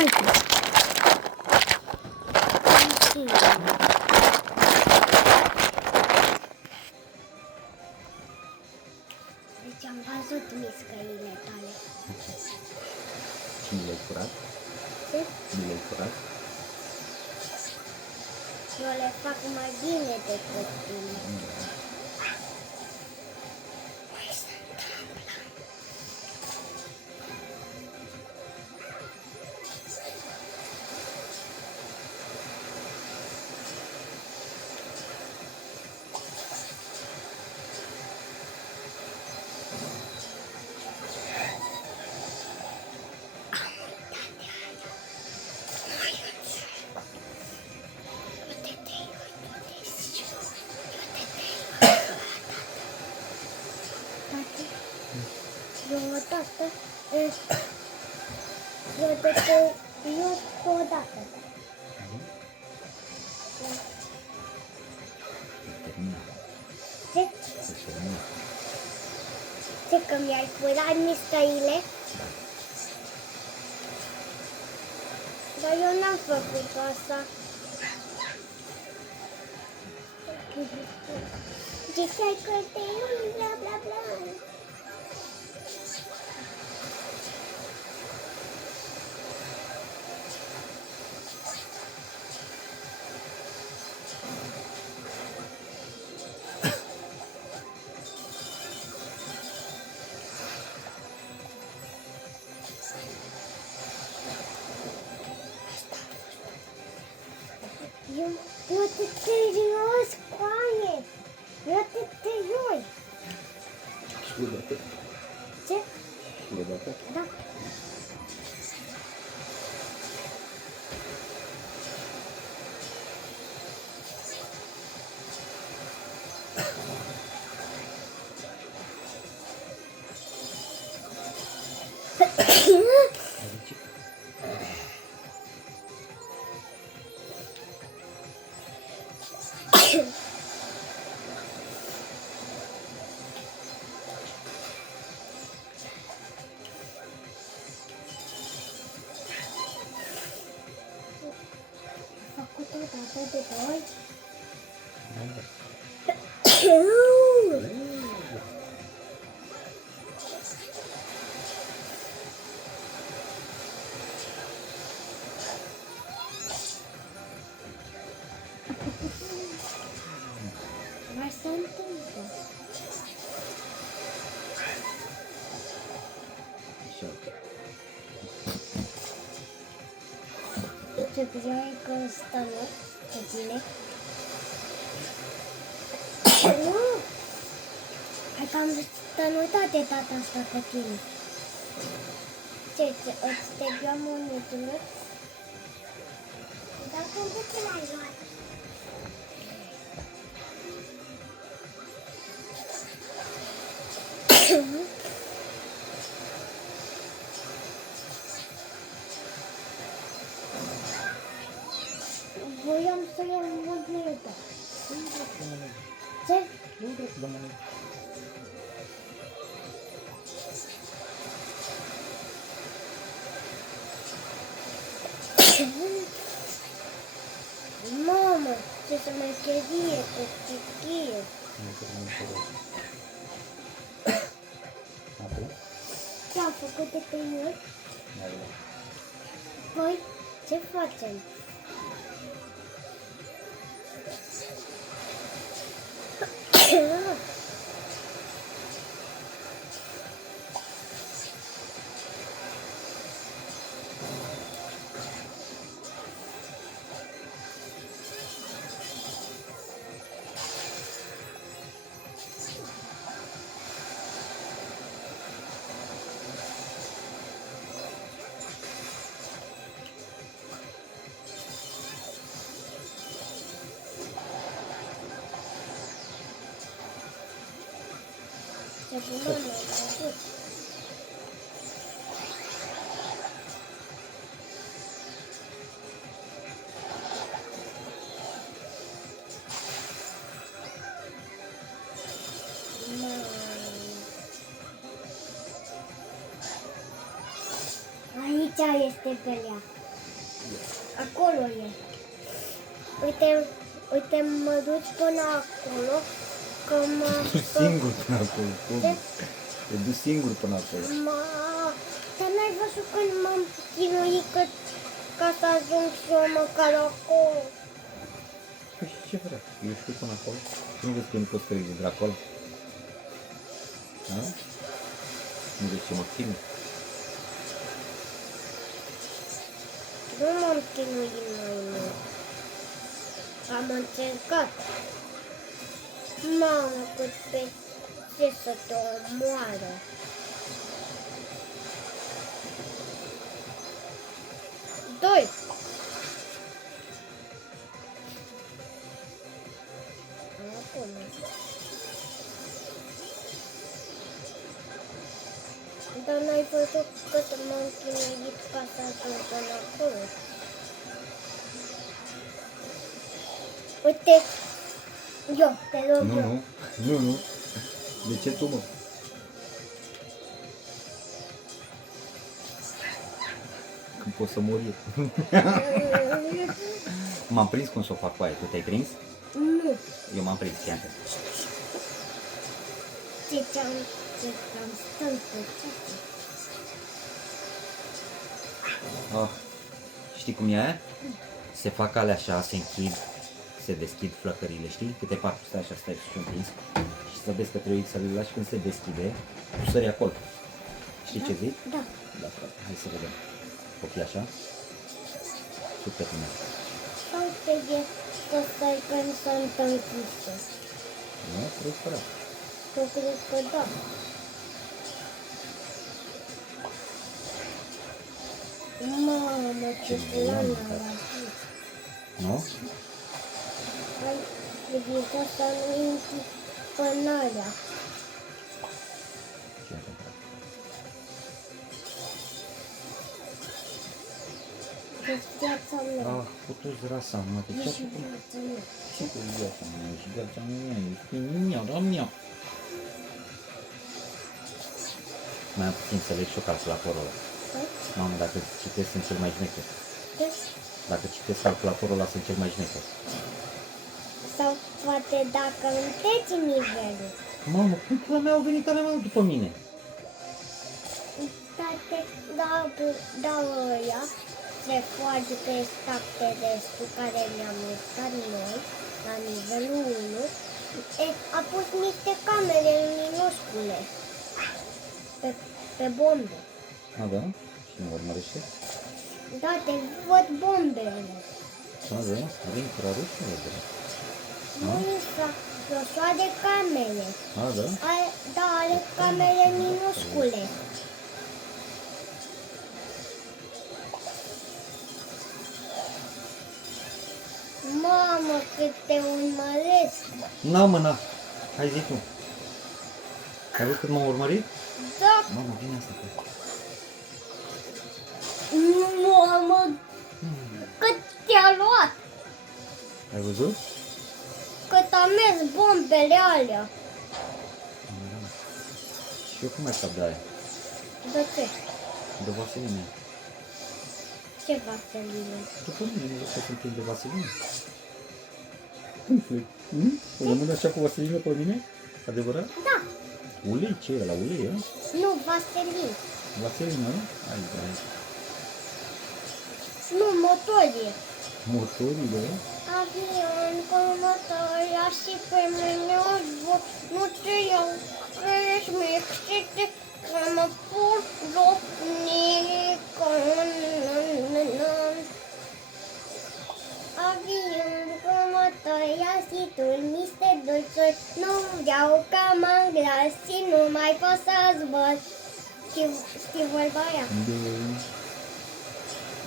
like. Deci am văzut mișcările tale. Și mi le-ai furat? Ce? Mi le-ai furat? Eu le fac mai bine decât tine. Eu de te iubesc o dată. Ce? Ce că mi-ai furat mișcările? Dar eu n-am făcut asta. Ziceai că te iubi, bla bla bla. Eu te serios, coaie! Eu te serios! Și de atât? Ce? Și de atât? Da. Făcut o dată de doi. Mai se întâmplă. Ce creai că stăm cu tine? Nu! Hai că am stănutat de data asta pe tine. Ce, îți stegeam monetele? Dacă de ce l-ai luat? Voiam să iau monedă. Ce? Nu vreau să dăm monedă. Mamă, ce să mai cherie, ce chichie. Nu te rămâne pe rost. Apoi? Ce-am făcut de pe noi? Mai e. Păi, ce facem? Ce bună mi-ai făcut. Aici este belea. Acolo e. Uite, uite, mă duci până acolo, că Tu singur până acolo. Cum? Ce? Te duci singur până acolo. Dar n-ai văzut când m-am chinuit ca să ajung și eu măcar acolo? Păi și ce vrea? Eu știu până acolo. Nu vezi că nu poți trece de acolo? Da? Nu vezi ce mă chinui? Nu m-am chinuit mai mult. Am încercat. Mamă, cât pe ce să te omoară. Doi. Acum. Dar n-ai văzut cât m-am chinuit ca să ajung până acolo. Uite, eu, te rog Nu, eu. nu, nu. De ce tu, mă? Când pot să mor eu. M-am prins cum să o fac cu aia. Tu te-ai prins? Nu. Eu m-am prins, chiar. Ce-am stând pe ceață. Ah. Știi cum e aia? Se fac alea așa, se închid, se deschid flăcările, știi? Câte 400 așa stai și un prins. Și să vezi că trebuie să le lași când se deschide, tu sări acolo. Știi ce zic? Da. Da, frate, hai să vedem. O fi așa? Sub pe tine. Sau trebuie să stai când sunt închisă. Nu? Trebuie spărat. Eu cred că da. Mamă, ce plană a avut. Nu? Hai, trebuie să nu intri în alea. Ce ai întâmplat? Deci viața mea. Ah, putu-ți rasa, mă, de ce E și ai făcut? viața mea. Ce cu viața mea? E și viața mea, e finia, da mea. Mai am puțin să leg și eu calculatorul ăla. Da? Mamă, dacă citesc sunt cel mai șmecher. Deci, Dacă citesc calculatorul ăla sunt cel mai șmecher. sau poate dacă întreci nivelul. Mamă, cum pula mea au venit alea mai după mine? Tate, dau ăia, se foage pe stacte restul care le-am lăsat noi, la nivelul 1. A pus niște camere minuscule pe bombe. A, da? Și nu urmărește? Da, te văd bombele. A, da? Are infraroșu și vede. Nu de camere. A, da? Da, are camere minuscule. Mamă, cât te urmăresc! Na, mă, na. Hai zi tu. Ai văzut cât m-am urmărit? Da, Mamă, vine asta. mamă, cât te-a luat! Ai văzut? Cât a mers bombele alea! Și eu cum ai scap de aia? De ce? De vaselină. Ce vaselină? După mine, nu vezi că sunt plin de vaselină? Umfle. O rămâne așa cu vaselină pe mine? Adevărat? Da, Ulei? Ce e la ulei, a? nu vaselină. Vaselină, nu? Hai, hai. Nu, motorie. Motorile, Avion cu motoria și pe mine o zbor. Nu te iau, că ești mic și să mă pun locnică. Avion cu motoria și tu niște dulciuri. Nu vreau ca manglas și nu mai pot să zbor. Știi vorba aia? de...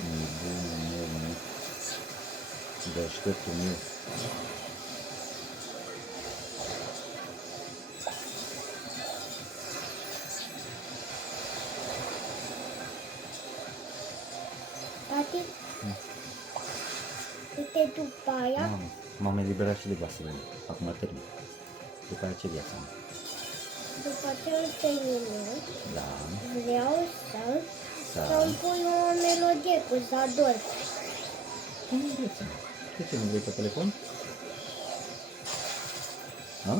Nebunul meu, mă. Deșteptul meu. Tati? Uite după aia. Mamă, m-am eliberat și de vaselină. Acum termin. După aia ce viața am? După ce îl terminăm, Da. vreau Da. să-mi pui o melodie cu Zador. Cum e viața? De ce nu vrei pe telefon? Ha?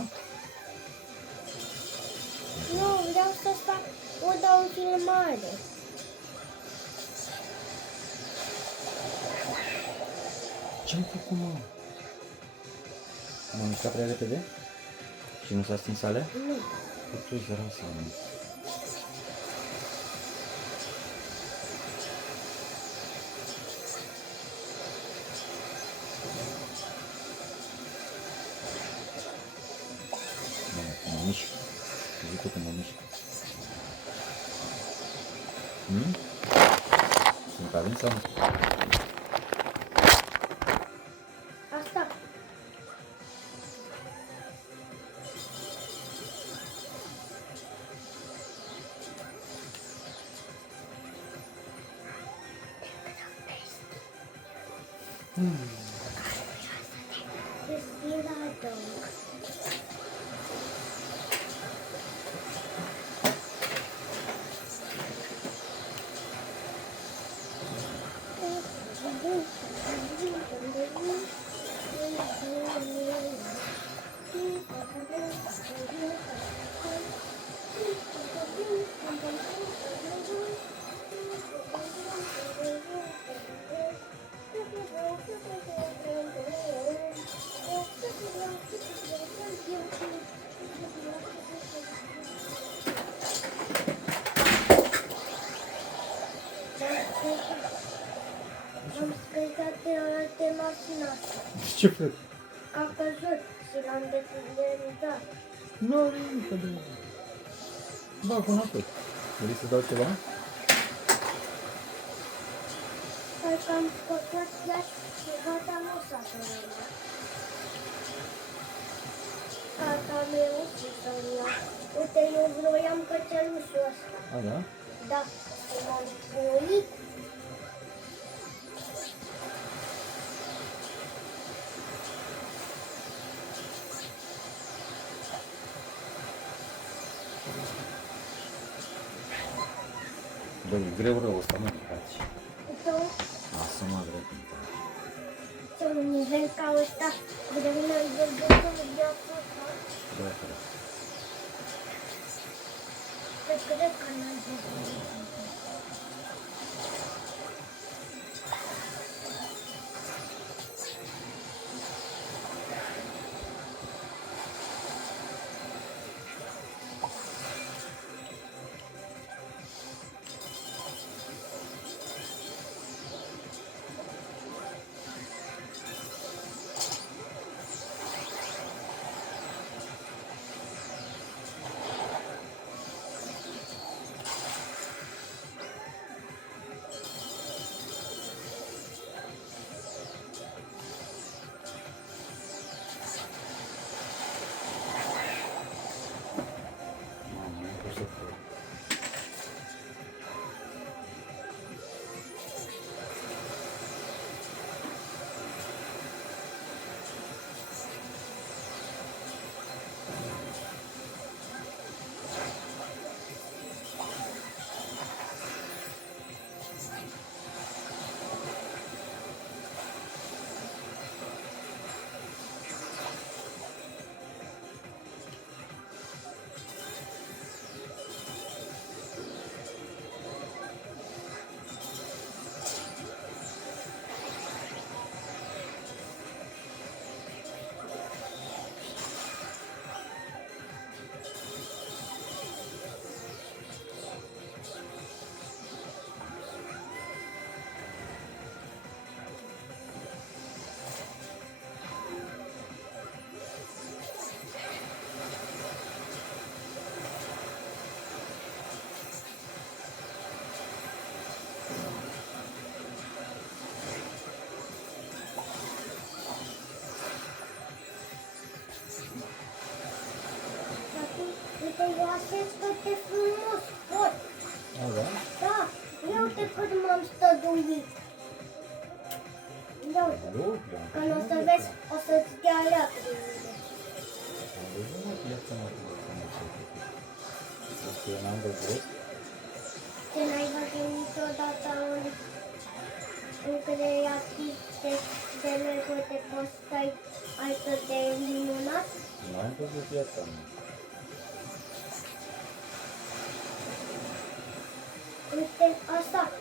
Nu, vreau să fac o filmare. Ce-am făcut, mă? M-am mișcat prea repede? Și nu s-a stins alea? Nu. Tu zăroasă, mă. Mă mișc. Zic tu că mă mișc. Sunt având sau nu? Asta. Respirador. Am scăzat de mașina asta. Ce faci? A căzut și l-am determinat. Nu are nimic de... Bag înapoi. Vrei să dau ceva? Hai că am scăpat chiar și gata, nu s-a terminat. Tata meu și să-mi ia. Uite, eu vroiam cățelușul ăsta. A, da? Da, și m-am puit. Băi, e greu rău ăsta, mă, mâncați. Uite, Lasă-mă, greu când ce un nivel ca ăsta, greu n-ai văzut în viața ta. Da, fără. Cred că n-ai văzut. Mamă, nu pot să fac. Uite, eu așez foarte frumos, pot. A, da? Da, ia uite cât m-am stăduit. Ia uite, Lucru. când o să vezi, o să-ți dea lacrimile. Am văzut, mă, viața mea, cum să mă știu. Asta eu n-am văzut. Ce n-ai văzut niciodată în în creativitate de metode poți să ai altă de minunat? N-am văzut viața mea. Uite, asta,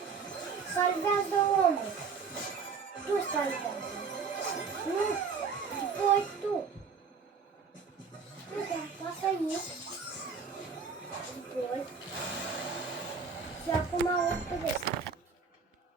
salvează omul. Tu salvează. Nu, voi tu. Uite, asta e. Voi. Și acum o cresc.